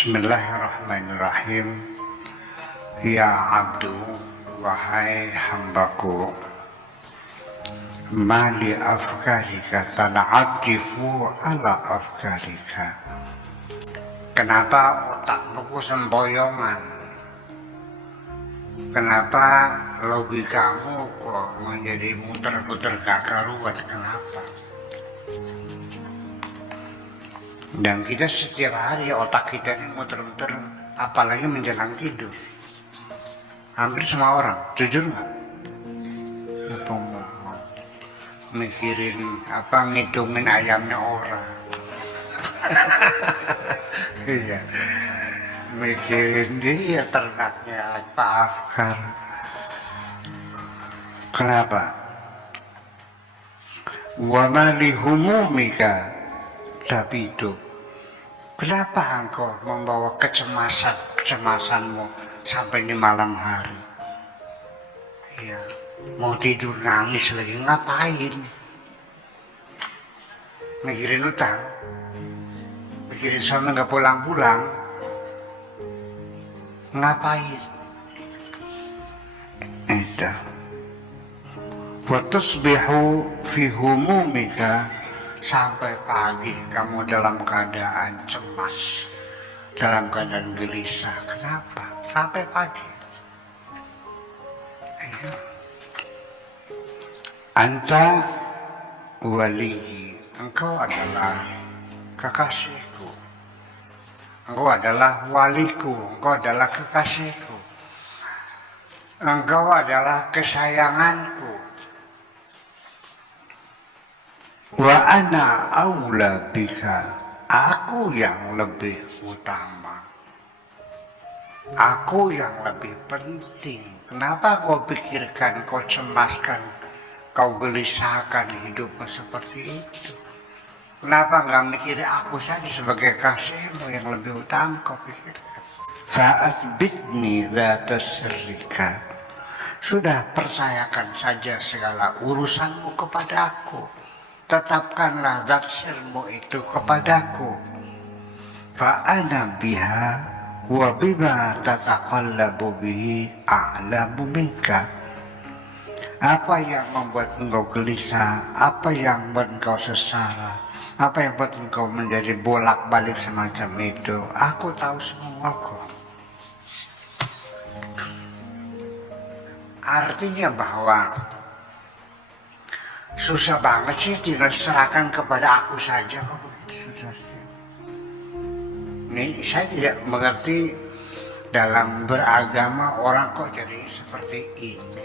Bismillahirrahmanirrahim. Ya abdu, wahai hambaku, mali afkarika tana'atifu ala afkarika. Kenapa otakmu semboyongan? Kenapa logikamu kok menjadi muter-muter gak karuan? Kenapa? Dan kita setiap hari otak kita ini muter-muter, apalagi menjelang tidur. Hampir semua orang, jujur nggak? Mikirin apa, ngitungin ayamnya orang. Iya, mikirin dia ternaknya Pak Afkar. Kenapa? Wa ma li humumika, tapi itu kenapa engkau membawa kecemasanmu sampai di malam hari? Iya, mau tidur nangis lagi, ngapain? Mikirin utang, mikirin suami nggak pulang-pulang, ngapain? Itu. Wa tusbihu fi humumika, sampai pagi kamu dalam keadaan cemas, dalam keadaan gelisah. Kenapa? Sampai pagi. Ayo. Anta waliyi, engkau adalah kekasihku. Engkau adalah waliku, engkau adalah kekasihku. Engkau adalah kesayanganku. Wa ana aula bika, aku yang lebih utama, aku yang lebih penting. Kenapa kau pikirkan, kau cemaskan, kau gelisahkan hidupmu seperti itu? Kenapa nggak mikirin aku saja sebagai kasihmu yang lebih utama kau pikirkan? Fa'athbitni dzata sirrika, sudah percayakan saja segala urusanmu kepada aku. Tetapkanlah zat sirmu itu kepadaku. Fa'ana biha wa bima tataqallabu bihi a'lamu minka. Apa yang membuat engkau gelisah, apa yang membuat engkau sesara, apa yang membuat engkau menjadi bolak-balik semacam itu, aku tahu semua kok. Artinya bahwa susah banget sih, tinggal serahkan kepada aku saja kok, begitu susah sih. Ini saya tidak mengerti dalam beragama orang kok jadi seperti ini.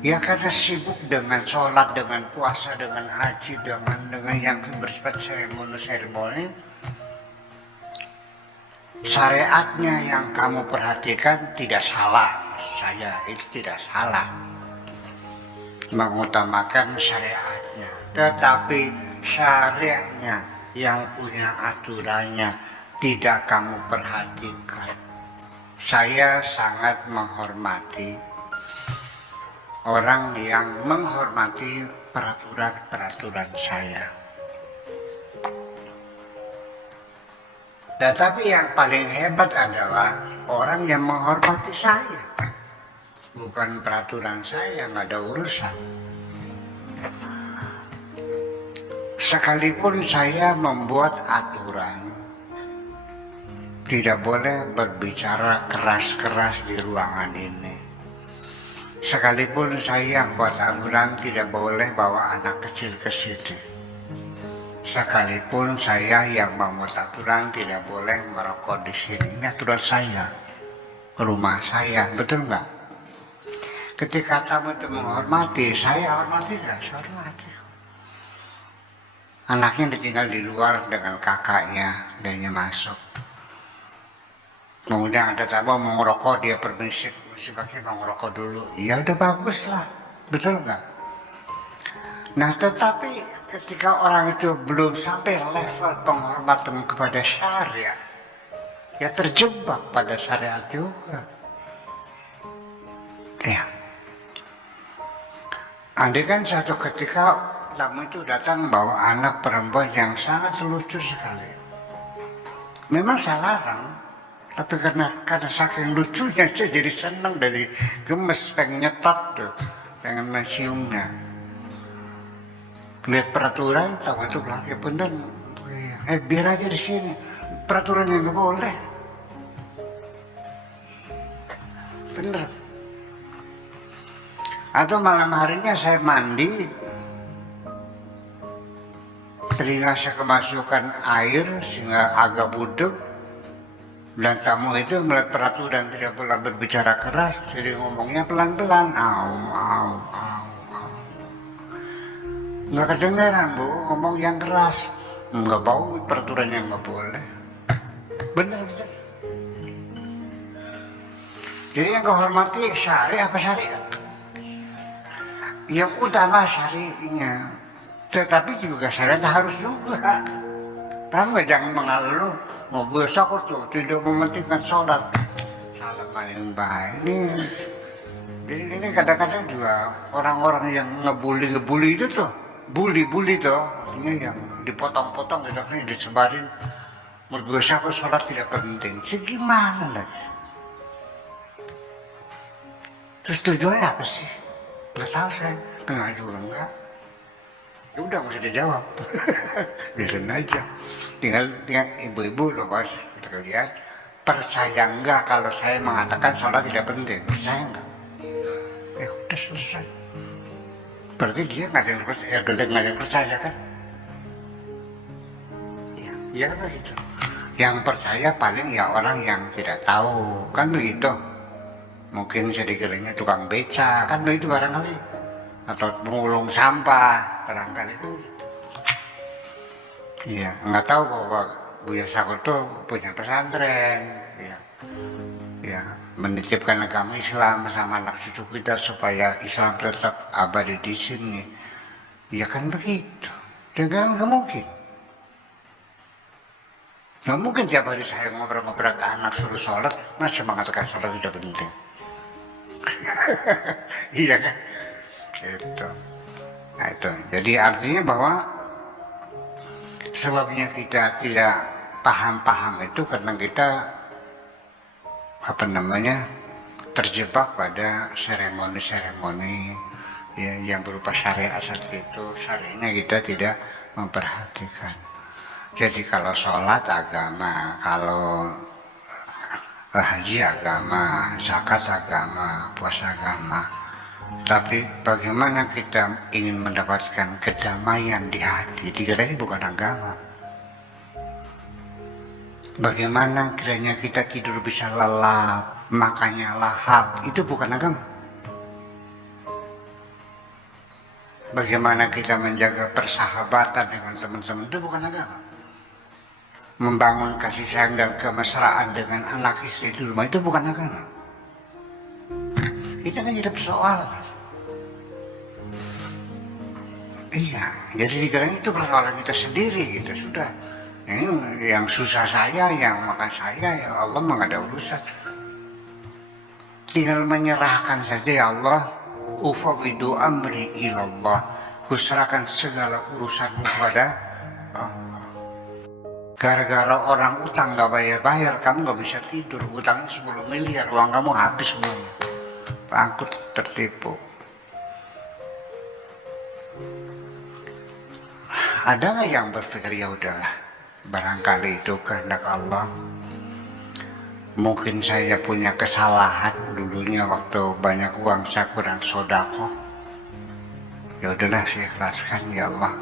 Ya karena sibuk dengan sholat, dengan puasa, dengan haji, dengan yang bersifat seremoni. Syariatnya yang kamu perhatikan tidak salah, saya itu tidak salah, mengutamakan syariatnya, tetapi syariatnya yang punya aturannya tidak kamu perhatikan. Saya sangat menghormati orang yang menghormati peraturan-peraturan saya, tetapi yang paling hebat adalah orang yang menghormati saya. Bukan peraturan saya, nggak ada urusan. Sekalipun saya membuat aturan, tidak boleh berbicara keras-keras di ruangan ini. Sekalipun saya membuat aturan, tidak boleh bawa anak kecil ke situ. Sekalipun saya yang membuat aturan, tidak boleh merokok di sini. Ini aturan saya, rumah saya, betul nggak? Ketika kamu itu menghormati, saya hormati nggak? Saya hormati. Anaknya ditinggal di luar dengan kakaknya, dia masuk. Kemudian ada tamu mau ngerokok, dia permisi pakai mau ngerokok dulu. Ya udah bagus lah, betul nggak? Nah tetapi ketika orang itu belum sampai level penghormatan kepada syariat, ya terjebak pada syariat juga. Ya. Andai kan suatu ketika tamu itu datang bawa anak perempuan yang sangat lucu sekali. Memang saya larang, tapi karena saking lucunya saya jadi seneng, dari gemes, pengen nyetot tuh, pengen menciumnya. Lihat peraturan, tahu itu laki bener, biar aja di sini, peraturannya nggak boleh, bener. Atau malam harinya saya mandi, telinga saya kemasukan air sehingga agak budek, dan tamu itu melihat peraturan tidak boleh berbicara keras, jadi ngomongnya pelan-pelan, au au au au, nggak kedengeran bu, ngomong yang keras, nggak bau, peraturannya nggak boleh, bener bener. Jadi yang kau hormati syari apa syariat? Yang utama syariatnya, tetapi juga syariat harus juga. Paham nggak? Jangan mengeluh, mau besok tuh tidak mementingkan sholat. Salaman yang baik ini. Jadi ini kadang-kadang juga orang-orang yang ngebully itu tuh, bully tuh, artinya yang dipotong-potong, kadang-kadang disebarin. Menurut gue sholat tidak penting. Segimana lagi? Terus tujuannya apa sih? Nggak tahu saya, enggak juga enggak. Ya udah nggak usah dijawab, biarin aja. Tinggal ibu-ibu loh bos, kita lihat percaya enggak kalau saya mengatakan sholat tidak penting, saya enggak. Udah selesai. Berarti dia nggak ada yang percaya, nggak ada yang percaya kan? Iya kan begitu. Yang percaya paling ya orang yang tidak tahu, kan begitu. Mungkin saya dikiranya tukang beca, kan begitu barangkali, atau pengulung sampah barangkali itu. Iya, nggak tahu bahwa Buya Sakoto punya pesantren, ya menitipkan agama Islam sama anak cucu kita supaya Islam tetap abadi di sini. Ya kan begitu. Jangan nggak mungkin. Nggak mungkin tiap hari saya ngobrol-ngobrol ke anak suruh sholat, masih mengatakan sholat tidak penting. Iya kan? Gitu. Nah itu. Jadi artinya bahwa sebabnya kita tidak paham-paham itu karena kita terjebak pada seremoni-seremoni ya, yang berupa syariat seperti itu. Syariatnya kita tidak memperhatikan. Jadi kalau sholat agama, kalau haji agama, zakat agama, puasa agama. Tapi bagaimana kita ingin mendapatkan kedamaian di hati, dikira bukan agama. Bagaimana kiranya kita tidur bisa lelap, makannya lahap, itu bukan agama. Bagaimana kita menjaga persahabatan dengan teman-teman, itu bukan agama. Membangun kasih sayang dan kemesraan dengan anak istri di rumah, itu bukan agama. Kita kan jadi persoalan. Iya, jadi dikira itu persoalan kita sendiri, kita sudah. Ini yang susah saya, yang makan saya, ya Allah mah nggak ada urusan. Tinggal menyerahkan saja, ya Allah, ufawwidu amri ilallah, kuserahkan segala urusanmu kepada Allah. Gara-gara orang utang nggak bayar-bayar, kamu nggak bisa tidur, utangnya 10 miliar, uang kamu habis semuanya, bangkrut, tertipu. Ada nggak yang berpikir ya udahlah, barangkali itu kehendak Allah. Mungkin saya punya kesalahan dulunya waktu banyak uang saya kurang sodako. Ya udahlah saya ikhlaskan, ya Allah,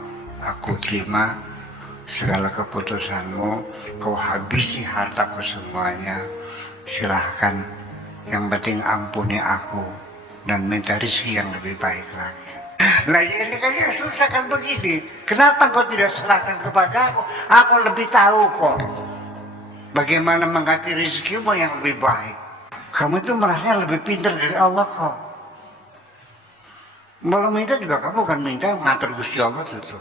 aku terima segala keputusanmu, kau habisi hartaku semuanya, silahkan, yang penting ampuni aku dan minta rezeki yang lebih baik lagi. Nah ini kan yang susah kan begini, kenapa kau tidak serahkan kepada aku lebih tahu kok bagaimana mengganti rezekimu yang lebih baik. Kamu itu merasa lebih pintar dari Allah kok. Mau minta juga kamu kan minta ngatur Gusti Allah itu.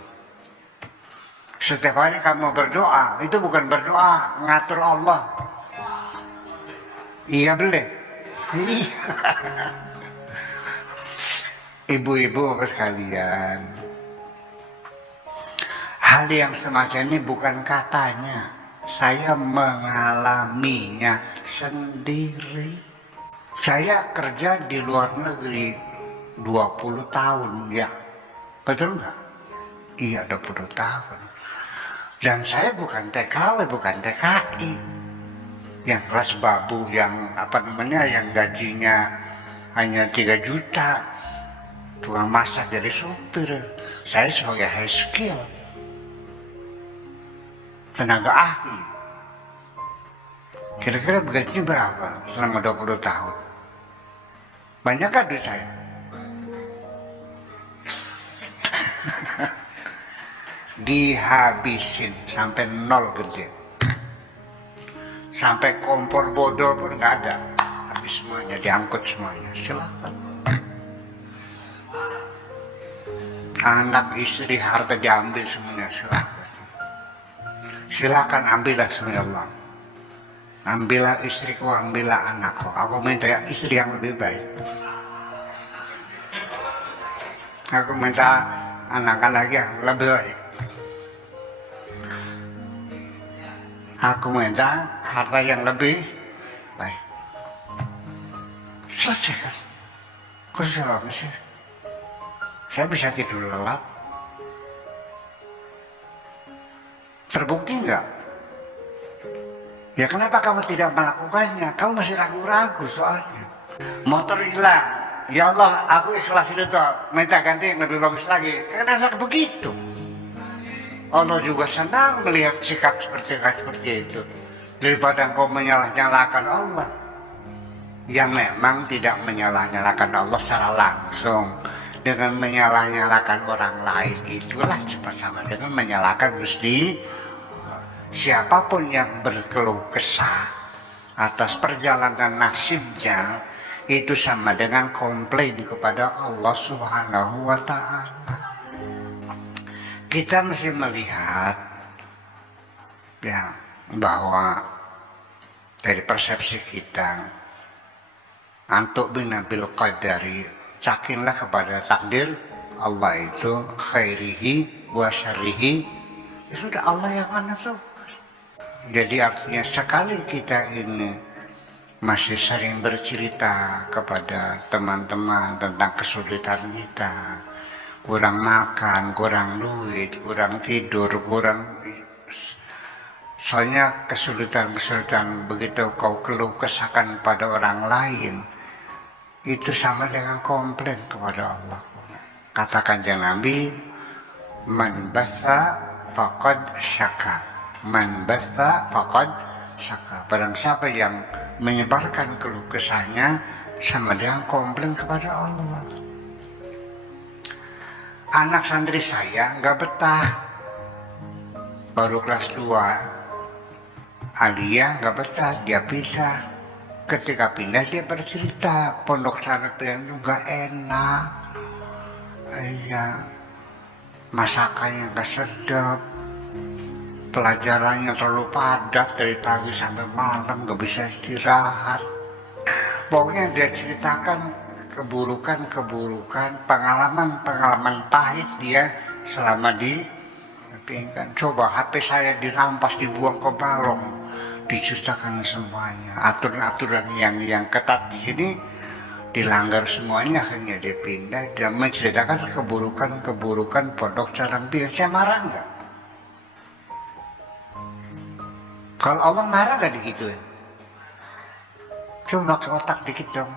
Setiap hari kamu berdoa, itu bukan berdoa, ngatur Allah. Iya boleh. Ibu-ibu sekalian, hal yang semacam ini bukan katanya, saya mengalaminya sendiri. Saya kerja di luar negeri 20 tahun ya, betul nggak? Iya 20 tahun. Dan saya bukan TKW, bukan TKI. Yang kelas babu, yang yang gajinya hanya 3 juta. Tukang masak jadi supir. Saya sebagai high skill. Tenaga ahli. Kira-kira gajinya berapa selama 20 tahun? Banyak kan duit saya? Dihabisin sampai nol gede. Sampai kompor bodoh pun nggak ada. Habis semuanya, diangkut semuanya. Silakan. Anak, istri, harta diambil semuanya. Silakan. Silakan ambillah semuanya Allah. Ambillah istriku, ambillah anakku. Aku minta istri yang lebih baik. Aku minta anak-anak yang lebih baik. Aku minta harta yang lebih baik. Selesai kan? Kok susah sih? Saya bisa tidur lelap. Terbukti enggak? Ya kenapa kamu tidak melakukannya? Kamu masih ragu-ragu soalnya. Motor hilang. Ya Allah, aku ikhlas itu toh. Minta ganti yang lebih bagus lagi. Karena begitu. Allah juga senang melihat sikap seperti itu. Daripada engkau menyalah-nyalakan Allah. Yang memang tidak menyalah-nyalakan Allah secara langsung. Dengan menyalah-nyalakan orang lain. Itulah sama dengan menyalahkan Gusti. Siapapun yang berkeluh kesah atas perjalanan nasibnya, itu sama dengan komplain kepada Allah Subhanahu wa Ta'ala. Kita mesti melihat ya, bahwa dari persepsi kita, antuk binabil qadari, yakinlah kepada takdir Allah itu khairihi wa syarihi. Ya sudah, Allah yang menentukan. Jadi artinya sekali kita ini masih sering bercerita kepada teman-teman tentang kesulitan kita, kurang makan, kurang duit, kurang tidur, soalnya kesulitan begitu kau keluh kesahkan pada orang lain, itu sama dengan komplain kepada Allah. Katakan jangan Nabi, man basa faqad syaka. Man basa faqad syaka. Barang siapa yang menyebarkan keluh kesahnya, sama dengan komplain kepada Allah. Anak santri saya nggak betah, baru kelas 2, Alia nggak betah, dia pindah. Ketika pindah dia bercerita, pondok pesantren juga enak, iya, masakannya nggak sedap, pelajarannya terlalu padat dari pagi sampai malam, nggak bisa istirahat. Pokoknya dia ceritakan keburukan, pengalaman pahit dia selama di pingkan. Coba HP saya dirampas, dibuang ke balong, diceritakan semuanya. Aturan-aturan yang ketat di sini dilanggar semuanya, akhirnya dia pindah dan menceritakan keburukan pondok Sarambir. Saya marah nggak? Kalau Allah marah gak digituin? Coba pakai otak dikit dong.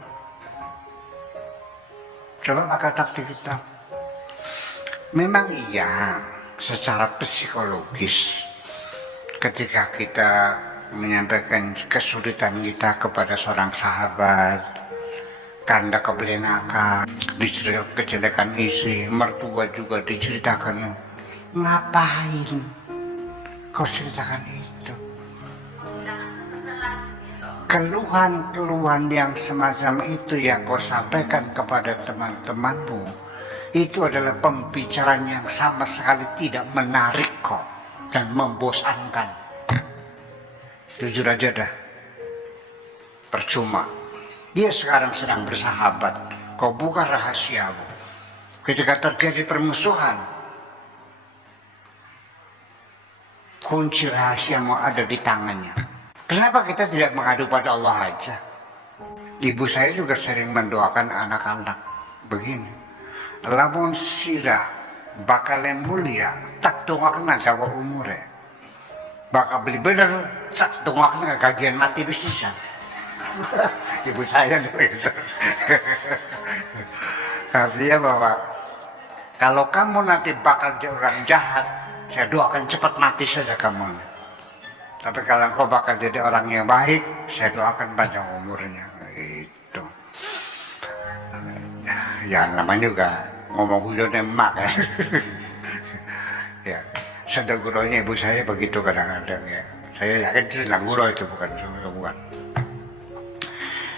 Coba pakai otak dikit dong. Memang iya, secara psikologis, ketika kita menyampaikan kesulitan kita kepada seorang sahabat, karena kebenakan, diceritakan kejelekan istri, mertua juga diceritakan. Ngapain kau ceritakan itu? Keluhan-keluhan yang semacam itu yang kau sampaikan kepada teman-temanmu, itu adalah pembicaraan yang sama sekali tidak menarik kok dan membosankan. Jujur aja dah, percuma. Dia sekarang sedang bersahabat, kau buka rahasiamu. Ketika terjadi permusuhan, kunci rahasiamu ada di tangannya. Kenapa kita tidak mengadu pada Allah aja? Ibu saya juga sering mendoakan anak-anak begini. Lamun sirah bakal yang mulia, tak tungakna jawa umure. Bakal beli bener, tak tungakna kajian mati bisa. Ibu saya begitu. Artinya bahwa kalau kamu nanti bakal jadi orang jahat, saya doakan cepat mati saja kamu. Tapi kalau kau bakal jadi orang yang baik, saya doakan panjang umurnya. Itu. Ya namanya juga ngomong hujan emak ya. Ya, sedaguronya ibu saya begitu kadang-kadang ya. Saya yakin itu sedang guru itu bukan.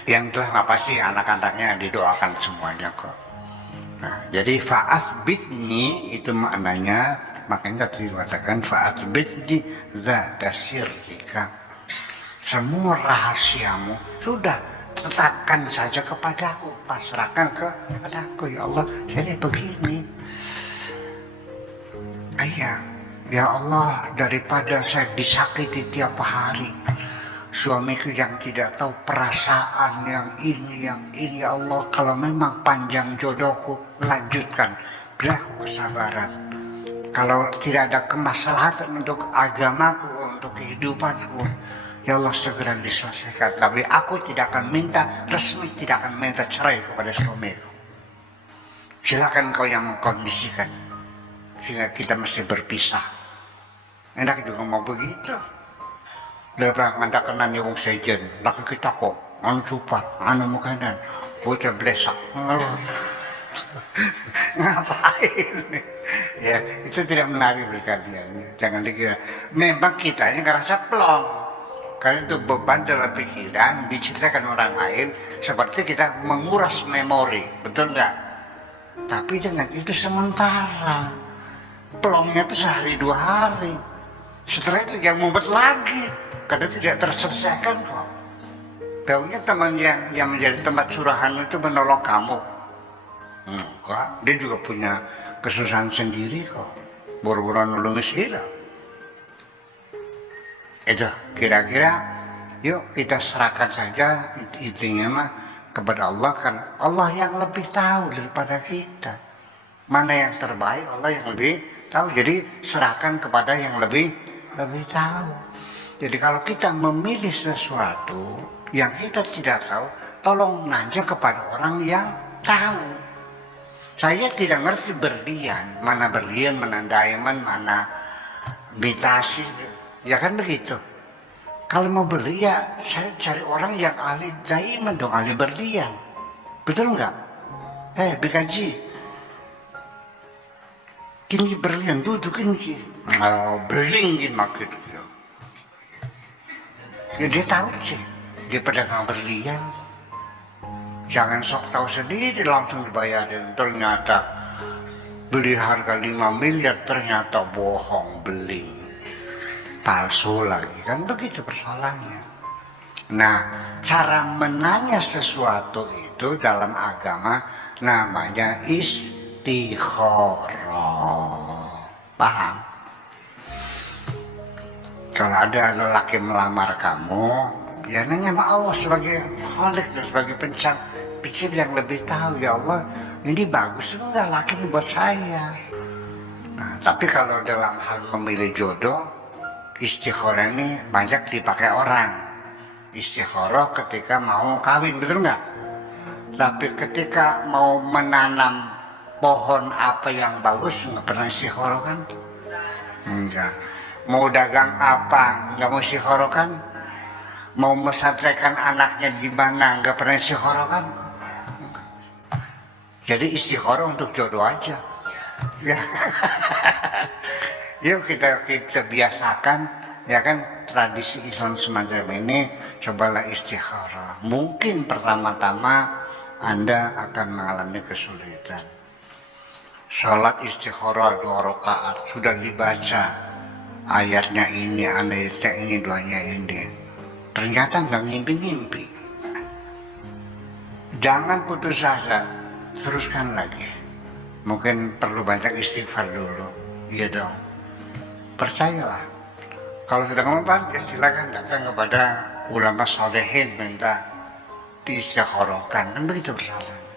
Yang telah pasti anak-anaknya didoakan semuanya kok. Nah, jadi fa'athbitni itu maknanya, makanya tadi dikatakan fa'athbitni zata sirrika. Semua rahasiamu sudah tetapkan saja kepadaku, pasrahkan kepadaku. Ya Allah, saya begini. Ayah, ya Allah, daripada saya disakiti tiap hari, suamiku yang tidak tahu perasaan yang ini ya Allah, kalau memang panjang jodohku lanjutkan, beri aku kesabaran. Kalau tidak ada kemaslahatan untuk agamaku, untuk kehidupanku, ya Allah segera diselesaikan. Tapi aku tidak akan minta resmi, tidak akan minta cerai kepada suamiku. Silakan kau yang mengkondisikan sehingga kita mesti berpisah. Enak juga mau begitu. Lepas anda kena nyung sejen, laki kita kok, anu cupat, anu makanan, bocah blesak. Ngapain? Ya, itu tidak menarik bagi kalian. Jangan dikira. Memang kita ini ngerasa plong. Karena itu beban dalam pikiran, diceritakan orang lain, seperti kita menguras memori, betul nggak? Tapi jangan, itu sementara. Plongnya itu sehari 2 hari. Setelah itu yang mumet lagi. Karena tidak terselesaikan kok. Tahunya teman yang menjadi tempat curahan itu menolong kamu. Enggak, dia juga punya kesusahan sendiri kok. Boro-boro nolong sila. Itu kira-kira yuk kita serahkan saja intinya mah kepada Allah, kan Allah yang lebih tahu daripada kita. Mana yang terbaik, Allah yang lebih tahu. Jadi serahkan kepada yang lebih tahu. Jadi kalau kita memilih sesuatu yang kita tidak tahu, tolong nanya kepada orang yang tahu. Saya tidak ngerti berlian, mana diamond, mana imitasi, ya kan begitu. Kalau mau berlian, saya cari orang yang ahli diamond dong, ahli berlian. Betul nggak? Bikaji, kini berlian duduk ini, berlingin maksudnya. Ya dia tahu sih, dia pedagang berlian. Jangan sok tahu sendiri langsung dibayarin. Ternyata beli harga 5 miliar, ternyata bohong, beling, palsu lagi. Kan begitu persoalannya. Nah, cara menanya sesuatu itu dalam agama namanya istikharah. Paham? Kalau ada lelaki melamar kamu, ya nanya sama Allah sebagai khalik dan sebagai pikir yang lebih tahu. Ya Allah, ini bagus enggak laki buat saya. Nah, tapi kalau dalam hal memilih jodoh, istikharah ini banyak dipakai orang. Istikharah ketika mau kawin, betul nggak? Tapi ketika mau menanam pohon apa yang bagus, nggak pernah istikharah kan? Enggak. Mau dagang apa, nggak mau istikharah kan? Mau mesantrekan anaknya gimana, nggak pernah istikharah kan? Jadi istikharah untuk jodoh aja. Ya. Yuk kita biasakan, ya kan, tradisi Islam semacam ini. Cobalah istikharah. Mungkin pertama-tama Anda akan mengalami kesulitan. Salat istikharah 2 rakaat sudah dibaca. Ayatnya ini, ayatnya ini, doanya ini. Ternyata nggak ngimpi-ngimpi. Jangan putus asa, teruskan lagi. Mungkin perlu banyak istighfar dulu, ya dong. Percayalah, Kalau sudah mempan, ya silakan datang kepada ulama solehin minta diistiqorohkan, kan begitu persoalan.